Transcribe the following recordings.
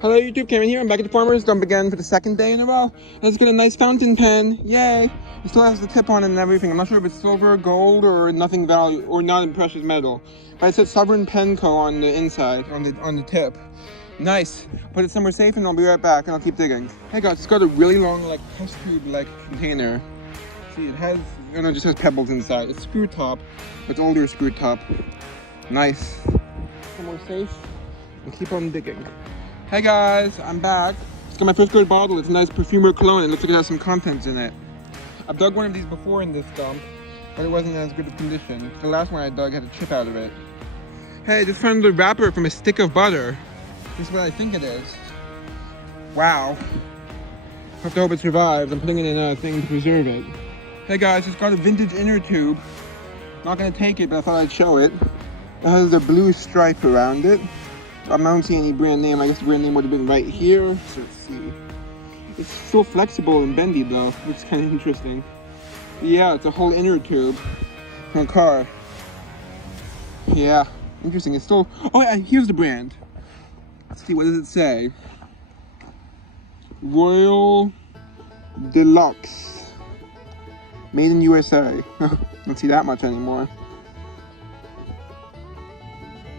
Hello YouTube, Cameron here. I'm back at the Farmer's Dump again for the second day in a row. Let's get a nice fountain pen. Yay! It still has the tip on it and everything. I'm not sure if it's silver, gold, or nothing value, or not in precious metal. But it says Sovereign Pen Co. on the inside, on the tip. Nice. Put it somewhere safe and I'll be right back and I'll keep digging. Hey guys, it's got a really long test tube container. See, it has, it just has pebbles inside. It's screw top, but it's older screw top. Nice. Somewhere safe and keep on digging. Hey guys, I'm back. It's got my first grade bottle. It's a nice perfumer cologne. It looks like it has some contents in it. I've dug one of these before in this dump, but it wasn't as good of condition. The last one I dug had a chip out of it. Hey, I just found the wrapper from a stick of butter. This is what I think it is. Wow. I have to hope it survives. I'm putting it in a thing to preserve it. Hey guys, it's got a vintage inner tube. Not gonna take it, but I thought I'd show it. It has a blue stripe around it. I don't see any brand name. I guess the brand name would have been right here. So let's see. It's so flexible and bendy though, which is kind of interesting. But yeah, it's a whole inner tube from a car. Yeah, interesting. It's still. Oh yeah, here's the brand. Let's see. What does it say? Royal Deluxe, made in USA. Don't see that much anymore.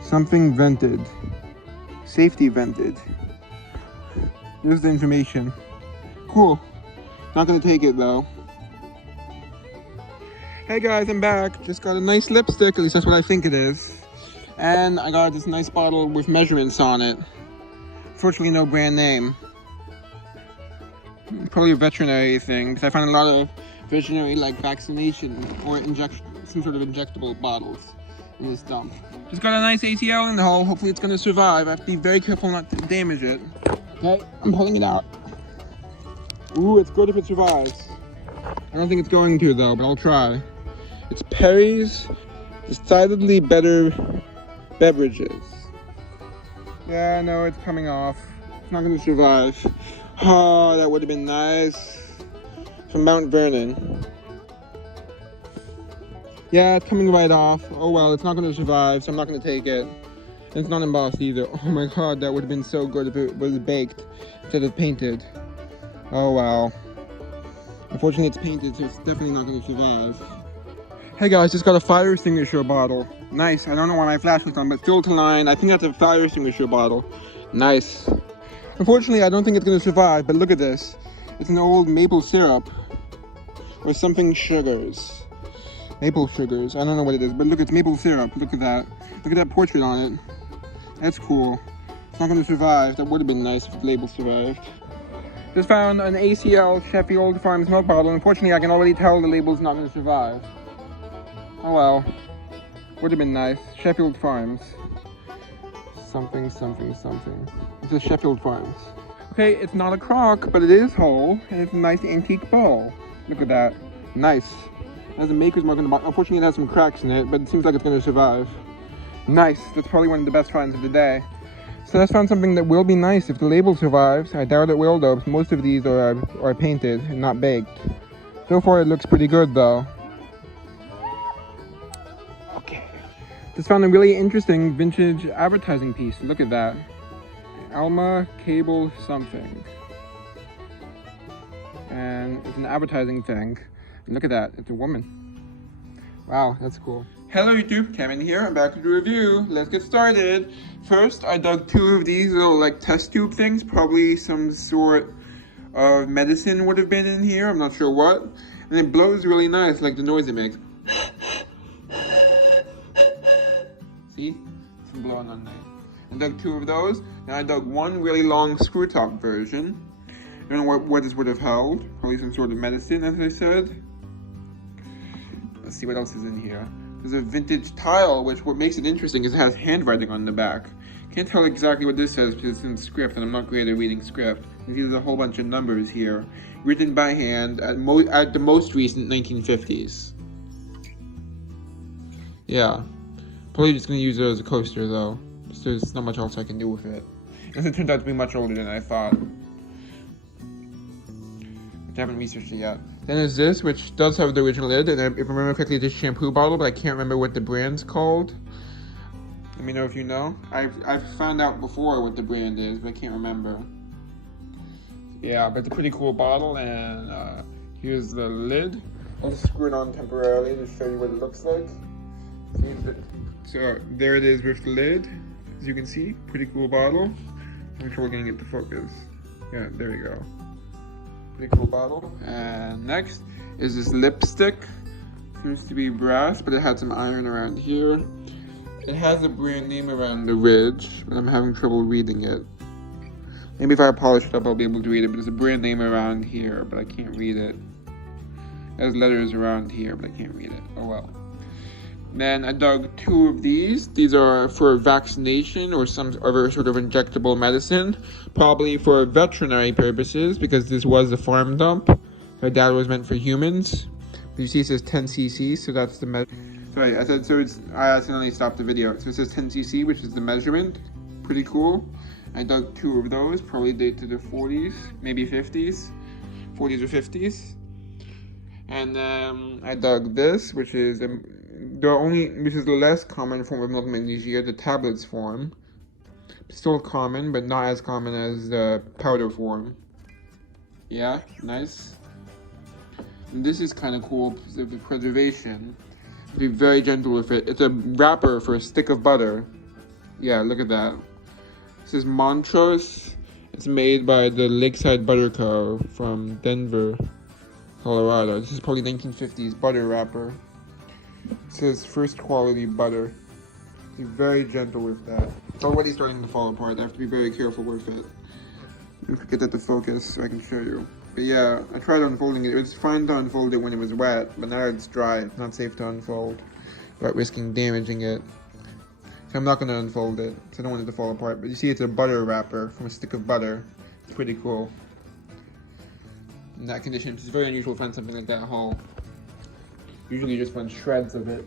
Something vented. Safety vented. There's the information. Cool. Not gonna take it though. Hey guys, I'm back. Just got a nice lipstick, at least that's what I think it is. And I got this nice bottle with measurements on it. Fortunately, no brand name. Probably a veterinary thing, because I found a lot of veterinary vaccination or injection, some sort of injectable bottles in this dump. Just got a nice ATL in the hole. Hopefully it's gonna survive. I have to be very careful not to damage it. Okay, I'm pulling it out. Ooh, it's good if it survives. I don't think it's going to though, but I'll try. It's Perry's Decidedly Better Beverages. Yeah, no, it's coming off. It's not gonna survive. Oh, that would have been nice. From Mount Vernon. Yeah, it's coming right off. Oh well, it's not going to survive, so I'm not going to take it. And it's not embossed either. Oh my god, that would have been so good if it was baked instead of painted. Oh well. Unfortunately, it's painted, so it's definitely not going to survive. Hey guys, just got a fire extinguisher bottle. Nice. I don't know why my flash was on, but filled to line. I think that's a fire extinguisher bottle. Nice. Unfortunately, I don't think it's going to survive, but look at this. It's an old maple syrup. Or something sugars. Maple sugars. I don't know what it is, but look, it's maple syrup. Look at that. Look at that portrait on it. That's cool. It's not going to survive. That would have been nice if the label survived. Just found an ACL Sheffield Farms milk bottle. Unfortunately, I can already tell the label's not going to survive. Oh well. Would have been nice. Sheffield Farms. Something, something, something. It's a Sheffield Farms. Okay, it's not a crock, but it is whole, and it's a nice antique bowl. Look at that. Nice. It has a maker's mark on the bottom. Unfortunately, it has some cracks in it, but it seems like it's going to survive. Nice. That's probably one of the best finds of the day. So let's find something that will be nice if the label survives. I doubt it will, though, because most of these are painted and not baked. So far, it looks pretty good, though. Okay. Just found a really interesting vintage advertising piece. Look at that. Alma Cable something. And it's an advertising thing. And look at that, it's a woman. Wow, that's cool. Hello YouTube, Cameron here. I'm back to the review. Let's get started. First, I dug two of these little test tube things. Probably some sort of medicine would have been in here. I'm not sure what. And it blows really nice, like the noise it makes. See? Some blowing on there. I dug two of those. Then I dug one really long screw top version. I don't know what this would have held. Probably some sort of medicine, as I said. Let's see what else is in here. There's a vintage tile, which what makes it interesting is it has handwriting on the back. Can't tell exactly what this says because it's in script, and I'm not great at reading script. There's a whole bunch of numbers here, written by hand at the most recent 1950s. Yeah. Probably just going to use it as a coaster, though. So there's not much else I can do with it. And it turned out to be much older than I thought. I haven't researched it yet. Then there's this, which does have the original lid, and if I remember correctly, it's a shampoo bottle, but I can't remember what the brand's called. Let me know if you know. I've found out before what the brand is, but I can't remember. Yeah, but it's a pretty cool bottle, and here's the lid. I'll just screw it on temporarily to show you what it looks like. So there it is with the lid. As you can see, pretty cool bottle. Make sure we're gonna get the focus. Yeah, there we go. Pretty cool bottle. And next is this lipstick. Seems to be brass, but it had some iron around here. It has a brand name around the ridge, but I'm having trouble reading it. Maybe if I polish it up, I'll be able to read it, but there's a brand name around here, but I can't read it. There's letters around here, but I can't read it. Oh well. Then I dug 2 of these. These are for vaccination or some other sort of injectable medicine, probably for veterinary purposes, because this was a farm dump. My dad was meant for humans. But you see it says 10 cc, so that's the Sorry, I said so. I accidentally stopped the video. So it says 10 cc, which is the measurement. Pretty cool. I dug 2 of those, probably date to the 40s, maybe 50s, 40s or 50s. And then I dug this, which is the less common form of milk magnesia, the tablets form. Still common, but not as common as the powder form. Yeah, nice. And this is kind of cool because of the preservation. Be very gentle with it. It's a wrapper for a stick of butter. Yeah, look at that. This is Montrose. It's made by the Lakeside Butter Co. from Denver, Colorado. This is probably 1950s butter wrapper. It says first quality butter. Be very gentle with that. It's already starting to fall apart. I have to be very careful with it. Let me get that to focus so I can show you. But yeah, I tried unfolding it. It was fine to unfold it when it was wet, but now it's dry. It's not safe to unfold without risking damaging it. So I'm not going to unfold it, because I don't want it to fall apart. But you see it's a butter wrapper from a stick of butter. It's pretty cool. In that condition, it's very unusual to find something like that whole. Usually you just find shreds of it.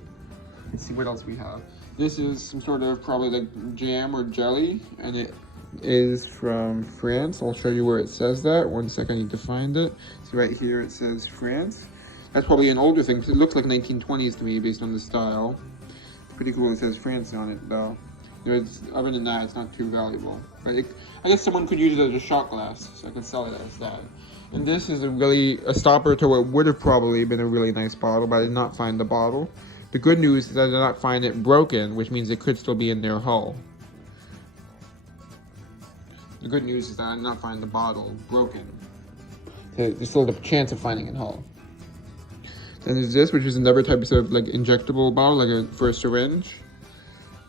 Let's see what else we have. This is some sort of probably like jam or jelly, and it is from France. I'll show you where it says that. One sec, I need to find it. So right here it says France. That's probably an older thing, because it looks like 1920s to me based on the style. It's pretty cool it says France on it though. Other than that, it's not too valuable. But I guess someone could use it as a shot glass, so I could sell it as that. And this is a stopper to what would have probably been a really nice bottle, but I did not find the bottle. The good news is I did not find it broken, which means it could still be in their hull. The good news is that I did not find the bottle broken. There's still the chance of finding it hull. Then there's this, which is another type of like injectable bottle, like for a syringe.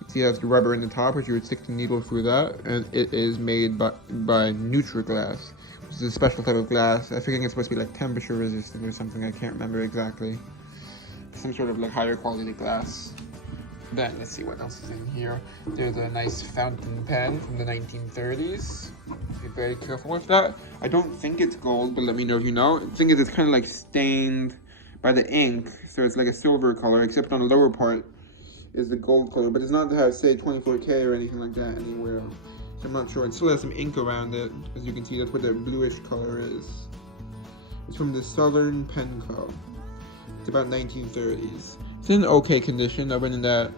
You see it has the rubber in the top, which you would stick the needle through that, and it is made by NutriGlass, which is a special type of glass. I think it's supposed to be like temperature resistant or something. I can't remember exactly. Some sort of like higher quality glass. Then let's see what else is in here. There's a nice fountain pen from the 1930s. Be very careful with that. I don't think it's gold, but let me know if you know. The thing is, it's kind of like stained by the ink, so it's like a silver color, except on the lower part is the gold color, but it's not to have, say, 24K or anything like that anywhere. So I'm not sure. It still has some ink around it. As you can see, that's what the bluish color is. It's from the Southern Pen Co. It's about 1930s. It's in okay condition. Other than that,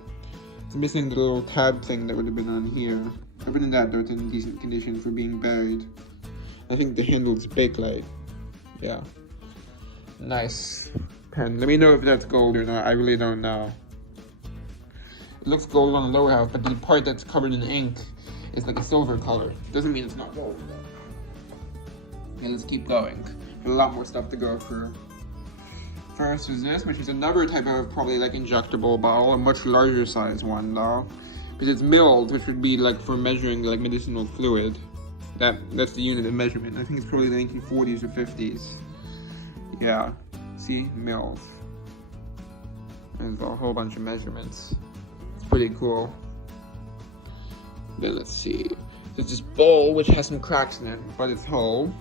it's missing the little tab thing that would have been on here. Other than that, though, it's in decent condition for being buried. I think the handle is Bakelite. Yeah. Nice pen. Let me know if that's gold or not. I really don't know. It looks gold on the lower half, but the part that's covered in ink is like a silver color. Doesn't mean it's not gold, though. Okay, let's keep going. There's a lot more stuff to go through. First is this, which is another type of probably like injectable bottle, a much larger size one though, because it's milled, which would be like for measuring like medicinal fluid. That's the unit of measurement. I think it's probably the 1940s or 50s. Yeah, see, mils. There's a whole bunch of measurements. It's pretty cool. Then let's see. There's this bowl which has some cracks in it, but it's whole.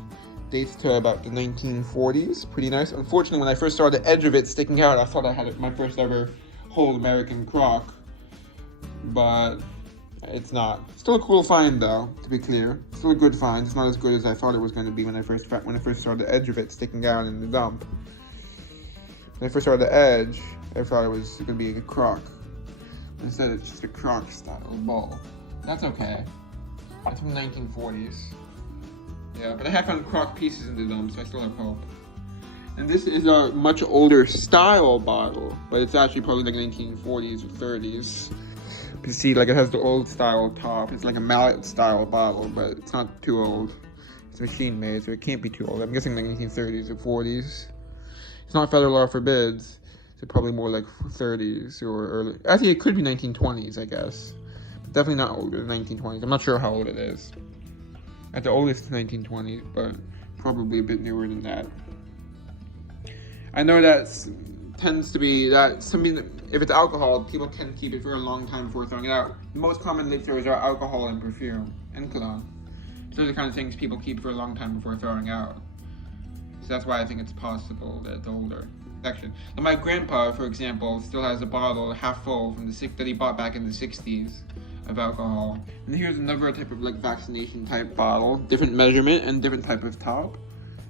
Dates to about the 1940s. Pretty nice. Unfortunately, when I first saw the edge of it sticking out, I thought I had my first ever whole American crock. But it's not. Still a cool find though, to be clear. Still a good find. It's not as good as I thought it was going to be when I first saw the edge of it sticking out in the dump. When I first saw the edge, I thought it was going to be a crock. Instead, it's just a Croc style bowl. That's okay. That's from the 1940s. Yeah, but I have found Croc pieces into them, so I still have hope. And this is a much older style bottle, but it's actually probably like 1940s or 30s. You see, like it has the old style top. It's like a mallet style bottle, but it's not too old. It's machine made, so it can't be too old. I'm guessing like 1930s or 40s. It's not federal law forbids, so probably more like 30s or early. Actually, it could be 1920s, I guess. But definitely not older than 1920s. I'm not sure how old it is. At the oldest, 1920s, but probably a bit newer than that. I know that tends to be that something that, if it's alcohol, people can keep it for a long time before throwing it out. The most common liquors are alcohol and perfume and cologne. Those are the kind of things people keep for a long time before throwing out. So that's why I think it's possible that it's older. Actually, my grandpa, for example, still has a bottle half full from that he bought back in the 60s of alcohol. And here's another type of like vaccination type bottle, different measurement and different type of top.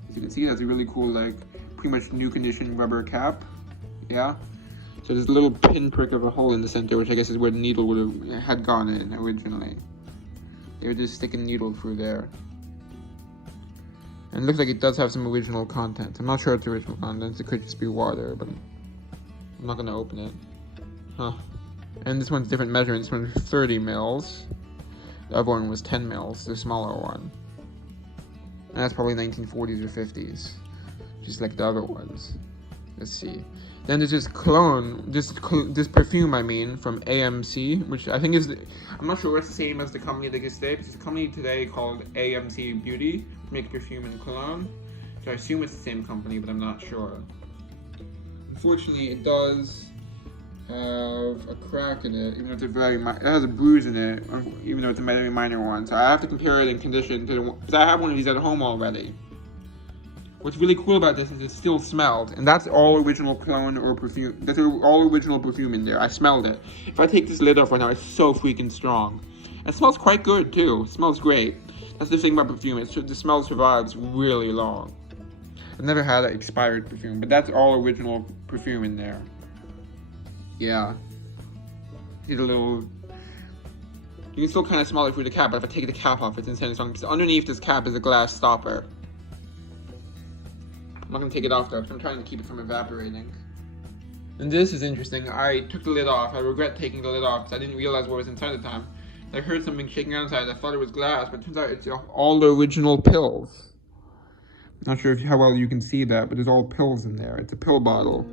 As you can see, it has a really cool like pretty much new condition rubber cap. Yeah. So there's a little pinprick of a hole in the center, which I guess is where the needle would have had gone in originally. They would just stick a needle through there. And it looks like it does have some original content. I'm not sure it's original content. It could just be water, but I'm not gonna open it. Huh. And this one's different measurements. This one's 30 mils. The other one was 10 mils, the smaller one. And that's probably 1940s or 50s. Just like the other ones. Let's see. Then there's this cologne, this perfume, I mean, from AMC, which I think is, I'm not sure it's the same as the company that exists today, but it's a company today called AMC Beauty, to make perfume and cologne. So I assume it's the same company, but I'm not sure. Unfortunately, it does have a crack in it, even though it's it has a bruise in it, even though it's a very minor one. So I have to compare it in condition to the one, because I have one of these at home already. What's really cool about this is it still smelled, and that's all original cologne or perfume. That's all original perfume in there. I smelled it. If I take this lid off right now, it's so freaking strong. It smells quite good too. It smells great. That's the thing about perfume. The smell survives really long. I've never had an expired perfume, but that's all original perfume in there. Yeah. See the little. You can still kind of smell it through the cap, but if I take the cap off, it's insanely strong. Because underneath this cap is a glass stopper. I'm not going to take it off though, because I'm trying to keep it from evaporating. And this is interesting. I took the lid off. I regret taking the lid off because I didn't realize what was inside at the time. I heard something shaking outside. I thought it was glass, but it turns out it's all the original pills. Not sure how well you can see that, but there's all pills in there. It's a pill bottle.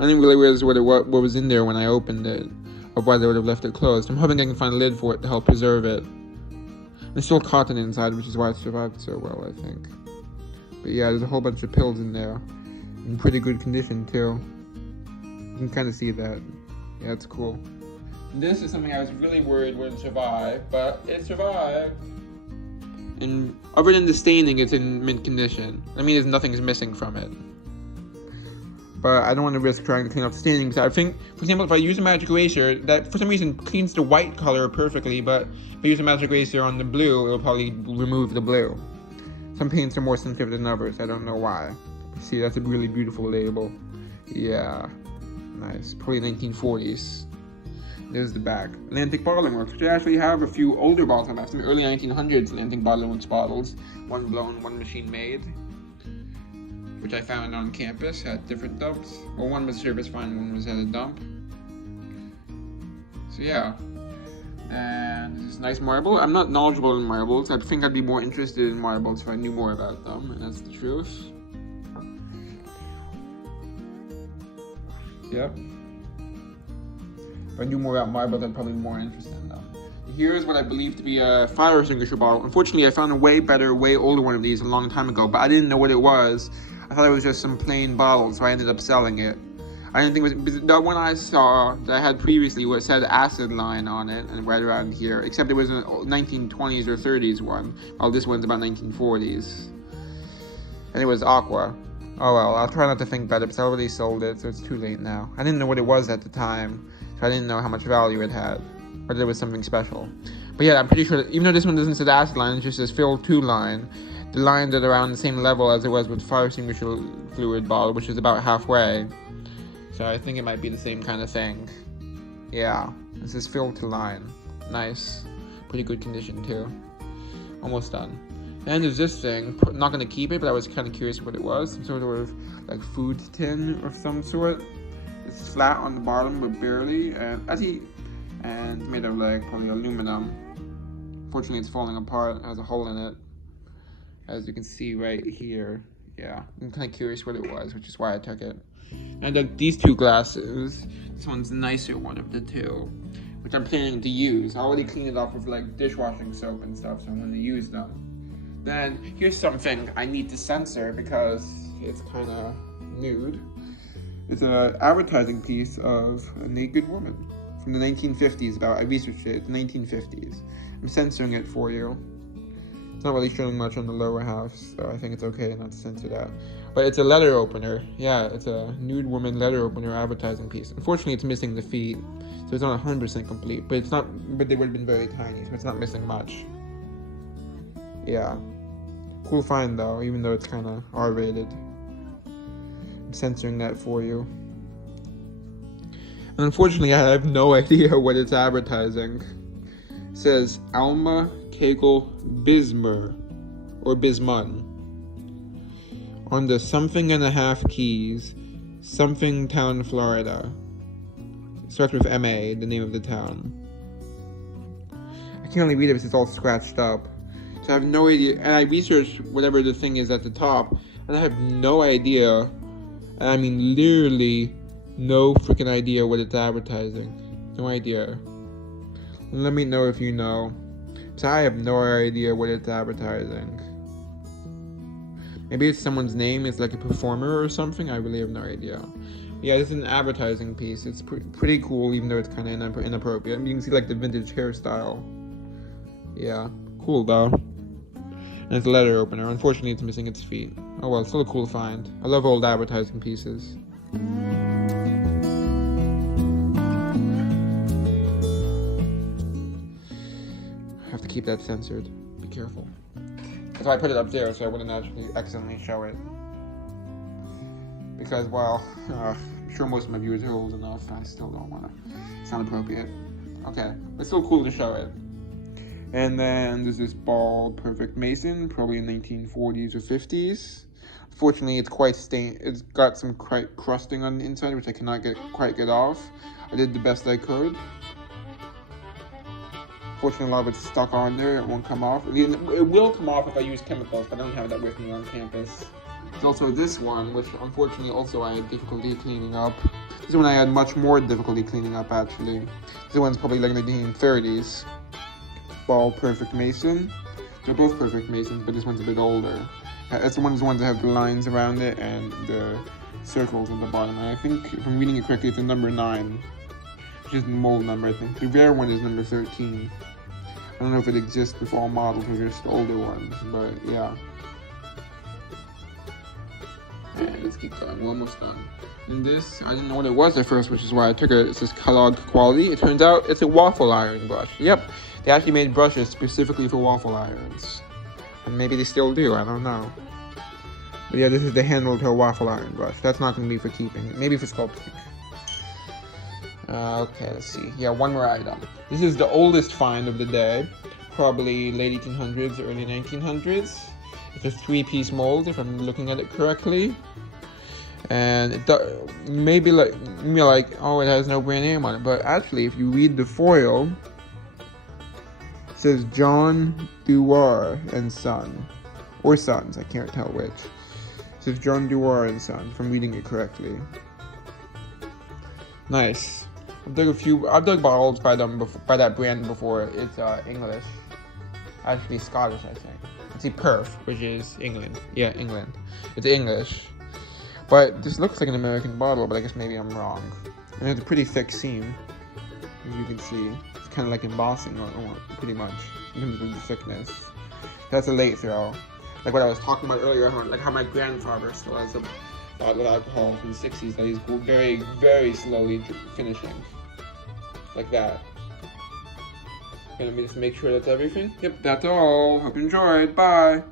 I didn't really realize what was in there when I opened it, or why they would have left it closed. I'm hoping I can find a lid for it to help preserve it. There's still cotton inside, which is why it survived so well, I think. But yeah, there's a whole bunch of pills in there. In pretty good condition, too. You can kind of see that. Yeah, it's cool. This is something I was really worried wouldn't survive, but it survived. And other than the staining, it's in mint condition. I mean, nothing's missing from it. But I don't want to risk trying to clean off the staining, because I think, for example, if I use a magic eraser, that for some reason cleans the white color perfectly, but if I use a magic eraser on the blue, it'll probably remove the blue. Some paints are more sensitive than others, I don't know why. See, that's a really beautiful label. Yeah, nice, probably 1940s. There's the back. Atlantic Bottling Works, which I actually have a few older bottles. I have some early 1900s Atlantic Bottling Works bottles. One blown, one machine made, which I found on campus at different dumps. Well, one was service fine, one was at a dump. So yeah. And this is nice marble. I'm not knowledgeable in marbles. I think I'd be more interested in marbles if I knew more about them, and that's the truth. Yep. If I knew more about marbles, I'd probably be more interested in them. Here's what I believe to be a fire extinguisher bottle. Unfortunately, I found a way better, way older one of these a long time ago, but I didn't know what it was. I thought it was just some plain bottle, so I ended up selling it. I didn't think it was, the one I saw that I had previously said acid line on it, and right around here, except it was a 1920s or 30s one, while this one's about 1940s. And it was aqua. Oh well, I'll try not to think about it, because I already sold it, so it's too late now. I didn't know what it was at the time, so I didn't know how much value it had, or that it was something special. But yeah, I'm pretty sure that even though this one doesn't say acid line, it just says fill 2 line. The line's at around the same level as it was with fire extinguisher fluid bottle, which is about halfway. So I think it might be the same kind of thing. Yeah, this is filled to line. Nice. Pretty good condition too. Almost done. And there's this thing. I'm not gonna keep it, but I was kind of curious what it was. Some sort of like food tin of some sort. It's flat on the bottom, but barely. And made of like probably aluminum. Fortunately, it's falling apart. It has a hole in it, as you can see right here. Yeah, I'm kind of curious what it was, which is why I took it. And I dug these two glasses. This one's the nicer one of the two, which I'm planning to use. I already cleaned it off with like dishwashing soap and stuff, so I'm going to use them. Then here's something I need to censor because it's kind of nude. It's an advertising piece of a naked woman from the 1950s. I researched it, the 1950s. I'm censoring it for you. It's not really showing much on the lower half, so I think it's okay not to censor that. But it's a letter opener. Yeah, it's a nude woman letter opener advertising piece. Unfortunately, it's missing the feet, so it's not 100% complete. But they would have been very tiny, so it's not missing much. Yeah, cool find though, even though it's kind of R-rated. I'm censoring that for you. And unfortunately, I have no idea what it's advertising. It says Alma Kegel Bismer or Bismun on the something and a half keys, something town, Florida. It starts with MA, the name of the town. I can only read it because it's all scratched up. So I have no idea, and I researched whatever the thing is at the top, and I have no idea, and I mean literally no freaking idea what it's advertising. No idea. Let me know if you know. So I have no idea what it's advertising. Maybe it's someone's name, it's like a performer or something, I really have no idea. Yeah, this is an advertising piece. It's pretty cool, even though it's kind of inappropriate. You can see like the vintage hairstyle. Yeah, cool though. And it's a letter opener. Unfortunately, it's missing its feet. Oh well, it's still a cool find. I love old advertising pieces. I have to keep that censored. Be careful. That's why I put it up there, so I wouldn't actually accidentally show it. Because, well, I'm sure most of my viewers are old enough. I still don't want to. It's not appropriate. Okay, but it's still cool to show it. And then there's this Ball Perfect Mason, probably in 1940s or 50s. Fortunately, it's quite stained. It's got some crusting on the inside, which I cannot quite get off. I did the best I could. Fortunately, a lot of it's stuck on there. It won't come off. It will come off if I use chemicals, but I don't have that with me on campus. There's also this one, which unfortunately also I had difficulty cleaning up. This one I had much more difficulty cleaning up, actually. This one's probably like in the 1930s. Ball Perfect Mason. They're both Perfect Masons, but this one's a bit older. That's one of the ones that have the lines around it and the circles at the bottom. And I think, if I'm reading it correctly, it's a number 9, which is the mold number, I think. The rare one is number 13. I don't know if it exists with all models or just older ones, but yeah. And let's keep going, we're almost done. And this, I didn't know what it was at first, which is why I took it. It says Kellogg Quality. It turns out it's a waffle iron brush. Yep, they actually made brushes specifically for waffle irons. And maybe they still do, I don't know. But yeah, this is the handle to a waffle iron brush. That's not going to be for keeping, maybe for sculpting. Okay, let's see. Yeah, one more item. This is the oldest find of the day. Probably late 1800s, early 1900s. It's a 3-piece mold, if I'm looking at it correctly. And it maybe like, oh, it has no brand name on it. But actually, if you read the foil, it says John Dewar and Son. Or Sons, I can't tell which. It says John Dewar and Son, if I'm reading it correctly. Nice. I've dug bottles by that brand before. It's English. Actually Scottish, I think. It's Perth, which is England. Yeah, England. It's English. But this looks like an American bottle, but I guess maybe I'm wrong. And it's a pretty thick seam, as you can see. It's kind of like embossing, or pretty much, in terms of the thickness. That's a late throw. Like what I was talking about earlier, like how my grandfather still has a bottle of alcohol from the 60s that he's very, very slowly finishing. Like that. Let me just make sure that's everything. Yep, that's all. Hope you enjoyed. Bye.